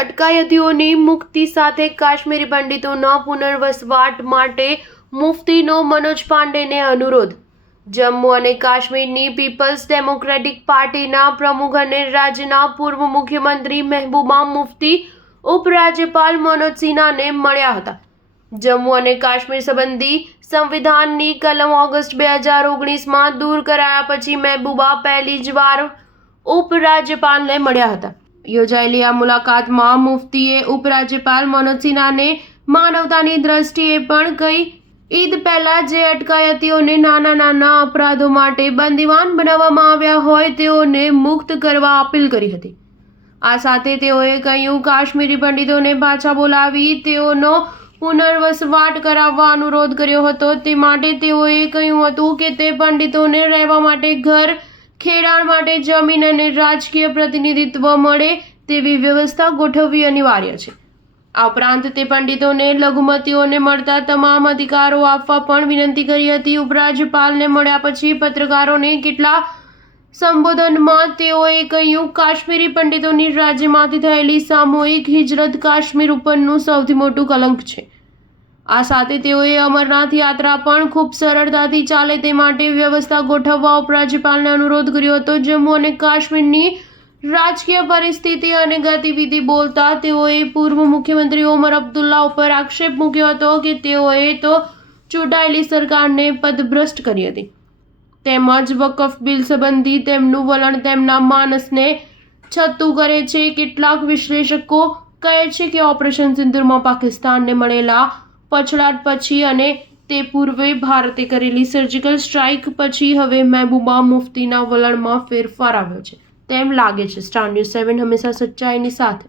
અટકાયતીઓની મુક્તિ સાથે કાશ્મીરી પંડિતોના પુનર્વસવાટ માટે મુફ્તીનો મનોજ પાંડેને અનુરોધ. જમ્મુ અને કાશ્મીરની પીપલ્સ ડેમોક્રેટિક પાર્ટીના પ્રમુખ અને રાજ્યના પૂર્વ મુખ્યમંત્રી મહેબૂબા મુફ્તી ઉપરાજ્યપાલ મનોજ સિન્હાને મળ્યા હતા. જમ્મુ અને કાશ્મીર સંબંધી સંવિધાનની કલમ ઓગસ્ટ 2019માં દૂર કરાયા પછી મહેબૂબા પહેલી જ વાર ઉપરાજ્યપાલને મળ્યા હતા. યોજાયેલી આ મુલાકાતમાં મુફ્તીએ ઉપરાજ્યપાલ મનોજ સિન્હાને માનવતાની દ્રષ્ટિએ પણ કહી ઈદ પહેલા જે અટકાયતીઓને નાના અપરાધો માટે બંદીવાન બનાવવામાં આવ્યા હોય તેઓને મુક્ત કરવા અપીલ કરી હતી. આ સાથે તેઓએ કહ્યું કાશ્મીરી પંડિતોને પાછા બોલાવી તેઓનો પુનર્વસવાટ કરાવવા અનુરોધ કર્યો હતો. તે માટે તેઓએ કહ્યું હતું કે તે પંડિતોને રહેવા માટે ઘર, ખેડાણ માટે જમીન અને રાજકીય પ્રતિનિધિત્વ મળે તેવી વ્યવસ્થા ગોઠવવી અનિવાર્ય છે. આ ઉપરાંત તે પંડિતોને લઘુમતીઓને મળતા તમામ અધિકારો આપવા પણ વિનંતી કરી હતી. ઉપરાજ્યપાલને મળ્યા પછી પત્રકારોને કેટલા સંબોધનમાં તેઓએ કહ્યું કાશ્મીરી પંડિતોની રાજ્યમાંથી થયેલી સામૂહિક હિજરત કાશ્મીર ઉપરનું સૌથી મોટું કલંક છે. આ સાથે તેઓએ અમરનાથ યાત્રા પણ ખૂબ સરળતાથી ચાલે તે માટે વ્યવસ્થા ગોઠવવા ઉપરાજ્યપાલને અનુરોધ કર્યો હતો. જમ્મુ અને કાશ્મીરની રાજકીય પરિસ્થિતિ અને ગતિવિધિ બોલતા તેઓએ પૂર્વ મુખ્યમંત્રી ઓમર અબ્દુલ્લા ઉપર આક્ષેપ મૂક્યો હતો કે તેઓએ તો ચૂંટાયેલી સરકારને પદભ્રષ્ટ કરી હતી. તેમજ વકફ બિલ સંબંધી તેમનું વલણ તેમના માનસને છતું કરે છે. કેટલાક વિશ્લેષકો કહે છે કે ઓપરેશન સિંદૂરમાં પાકિસ્તાનને મળેલા પછડાટ પછી અને તે પૂર્વે ભારતે કરેલી સર્જિકલ સ્ટ્રાઇક પછી હવે મહેબૂબા મુફ્તીના વલણમાં ફેરફાર આવ્યો છે તેમ લાગે છે. સ્ટાર ન્યૂઝ 7 હંમેશા સચ્ચાઈની સાથે.